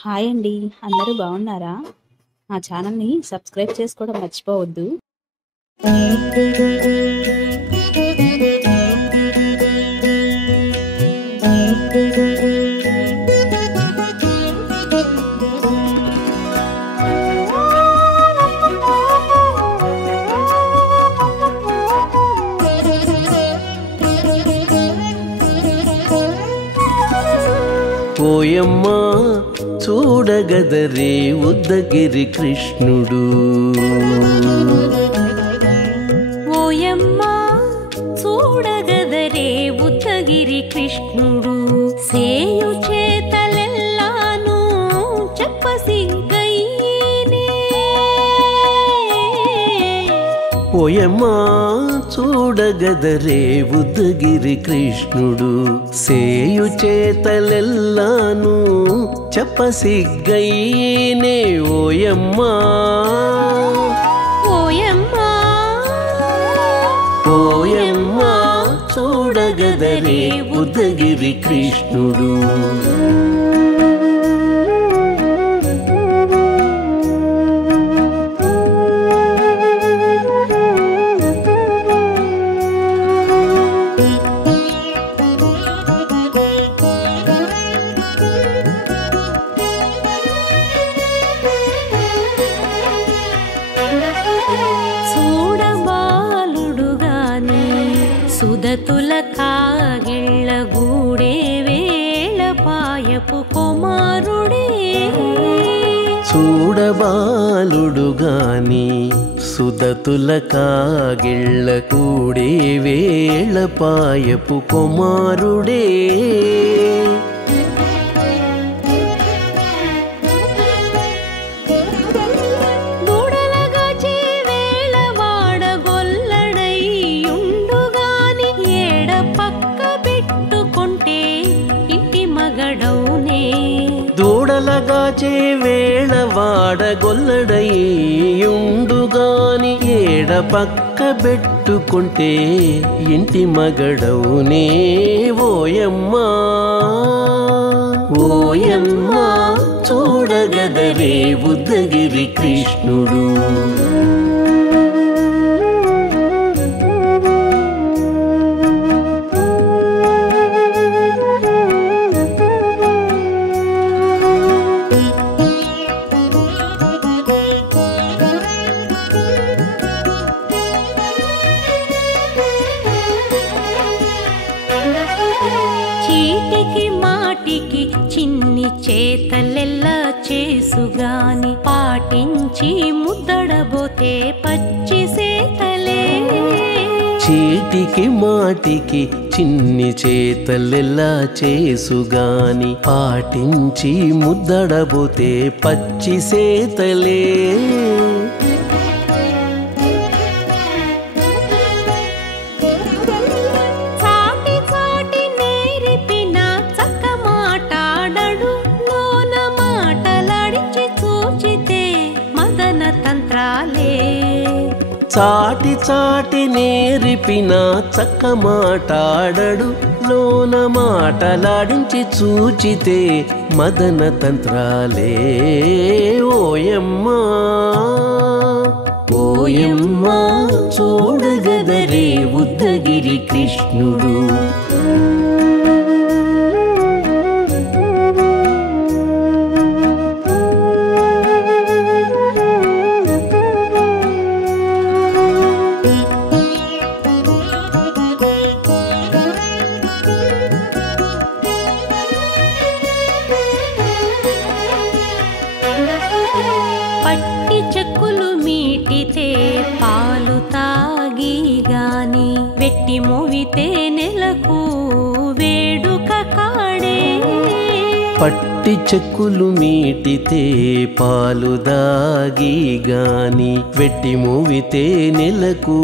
Hi అండి. అందరూ బాగున్నారా? మా ఛానల్‌ని సబ్స్క్రైబ్ చేసుకోవడం మర్చిపోవద్దు. ఓయమ్మా చూడగదరే ఉద్దగిరి కృష్ణుడు. ఓయమ్మా చూడగదరే ఉద్దగిరి కృష్ణుడు. సేయు చేతలెల్లాను చెప్పసిగ్గయ్యేనే. ఓయమ్మా చూడగదరే ఉద్దగిరి కృష్ణుడు. సేయు చేతలెల్లాను చెప్పసిగ్గయ్యేనే. ఓయమ్మా ఓయమ్మా ఓయమ్మా చూడగదరే ఉద్దగిరి కృష్ణుడు. సుదతుల కాగిళ్ళ గూడే వేళ పాయపు కుమారుడే. చూడబాలుడు గాని సుదతుల కాగిళ్ళ కూడే వేళ పాయపు కుమారుడే. దూడలగాచే వేళ వాడగొల్లడయ్యుండుగాని ఏడ పక్క పెట్టుకుంటే ఇంటి మగడవునే. ఓయమ్మా ఓయమ్మా చూడగదరే ఉద్దగిరి కృష్ణుడు. చీటికి మాటికి చిన్ని చేతలెల్లా చేసుగాని పాటించి ముద్దడబోతే పచ్చి సేతలే. చీటికి మాటికి చిన్ని చేతలెల్లా చేసుగాని పాటించి ముద్దడబోతే పచ్చి సేతలే. చాటి చాటి నేరిపిన చక్క మాటాడడు లోన మాటలాడించి చూచితే మదన తంత్రాలే. ఓయమ్మా ఓయమ్మా చూడగదరే ఉద్దగిరి కృష్ణుడు. పట్టి చెక్కులు మీటితే పాలు తాగి గాని వెట్టి మోవితే నెలకు వేడుక కాడే. పట్టి చెక్కులు మీటితే పాలు దాగి గాని వెట్టి మోవితే నెలకు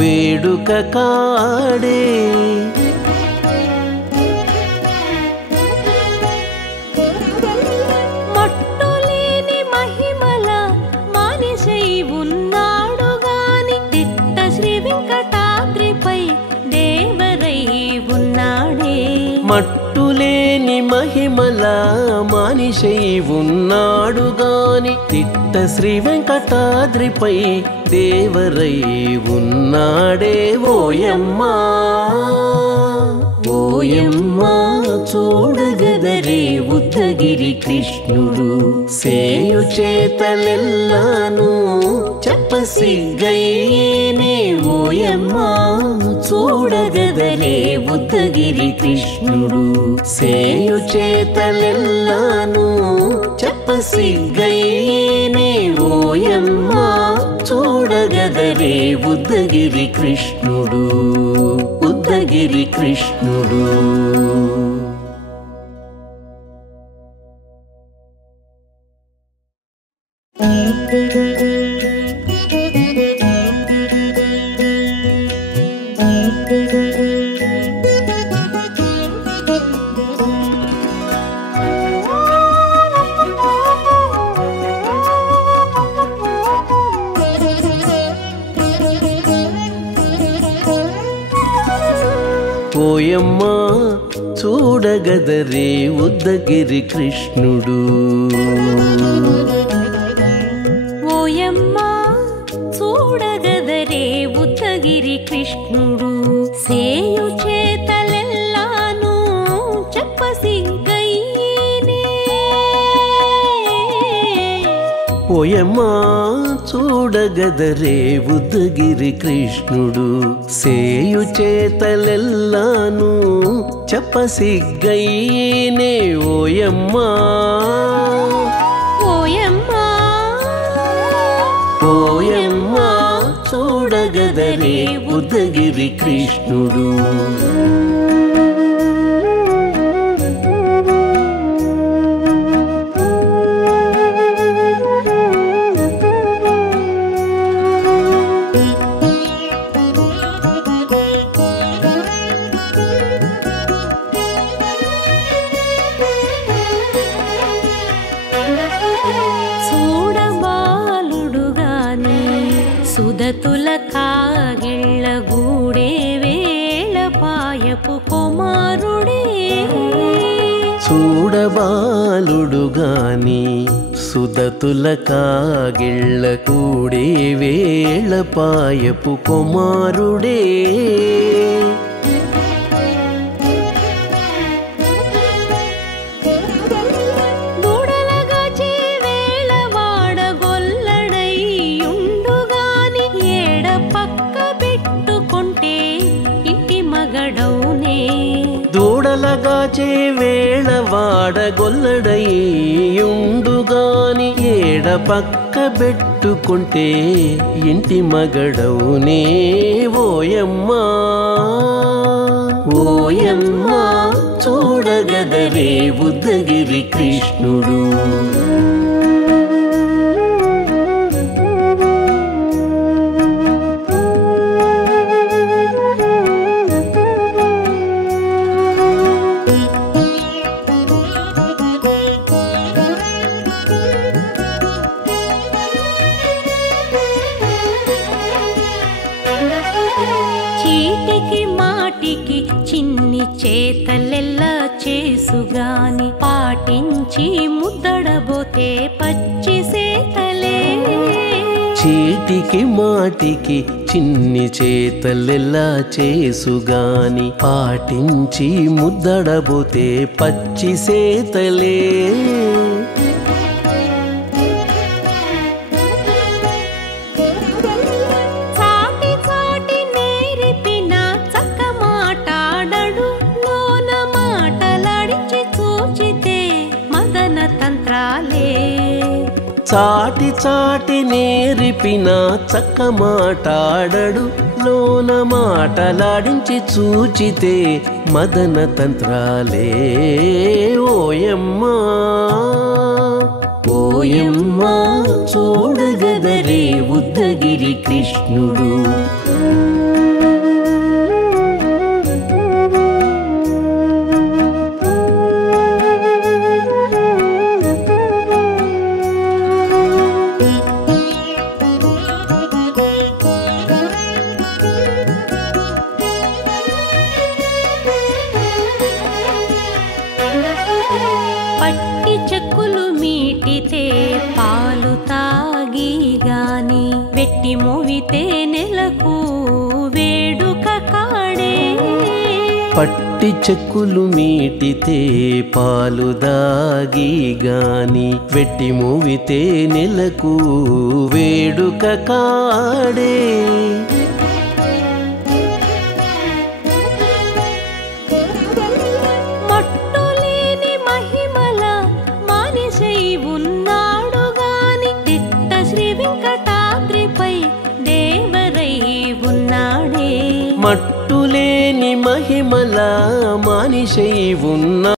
వేడుక కాడే. మట్టులేని మహిమ తిరుమల మానిషై ఉన్నాడు గాని తిట్ట శ్రీ వెంకటాద్రిపై దేవరై ఉన్నాడే ఓయమ్మా ఓయమ్మా చూడగదరే ఉద్దగిరి కృష్ణుడు సేయు చేతలెల్లాను చెప్పసిగ్గైనే ఓయమ్మా చూడగదరే ఉద్దగిరి కృష్ణుడు సేయు చేతలెల్లాను చెప్పసిగ్గైనే ఓయమ్మా చూడగదరే ఉద్దగిరి కృష్ణుడు ఉద్దగిరి కృష్ణుడు. ఓయమ్మా చూడగదరే ఉద్దగిరి కృష్ణుడు ఓయమ్మా చూడగదరే ఉద్దగిరి కృష్ణుడు సేయు చేతలెల్లాను చెప్పసిగ్గైనే ఓయమ్మా చూడగదరే ఉద్దగిరి కృష్ణుడు సేయు చేతలెల్లాను చెప్పసిగ్గైనే ఓయమ్మా ఓయమ్మా ఓయమ్మా చూడగదరే ఉద్దగిరి కృష్ణుడు. సుదతుల కాగిళ్ళ గూడే వేళపాయపు కుమారుడే చూడబాలుడు గాని సుదతుల కాగిళ్ళ కూడే వేళపాయపు కుమారుడే దూడలగాచే వేళ వాడగొల్లడయ్యుండుగాని ఏడ పక్క పెట్టుకుంటే ఇంటి మగడవునే ఓయమ్మా ఓయమ్మా చూడగదరే ఉద్దగిరి కృష్ణుడు. చీటికి మాటికి చిన్ని చేతలెల్లా చేసుగాని పాటించి ముద్దడబోతే పచ్చి సేతలే చీటికి మాటికి చిన్ని చేతలెల్లా చేసుగాని పాటించి ముద్దడబోతే పచ్చి సేతలే చాటి చాటి నేర్పిన చక్క మాటాడడు లోన మాటలాడించి చూచితే మదన తంత్రాలే ఓయమ్మా ఓయమ్మా చూడగదరే ఉద్దగిరి కృష్ణుడు. మోవితే పాలు తాగి గాని వెట్టి మోవితే నెలకు వేడుక కాడే పట్టి చెక్కులు మీటితే పాలు దాగి గాని వెట్టి మూవితే నెలకు వేడుక కాడే మట్టులేని మహిమల మానిషై ఉన్నాడు గాని తిట్ట శ్రీ వెంకటాద్రిపై దేవరై ఉన్నాడే మట్టులేని మహిమల మానిషై ఉన్న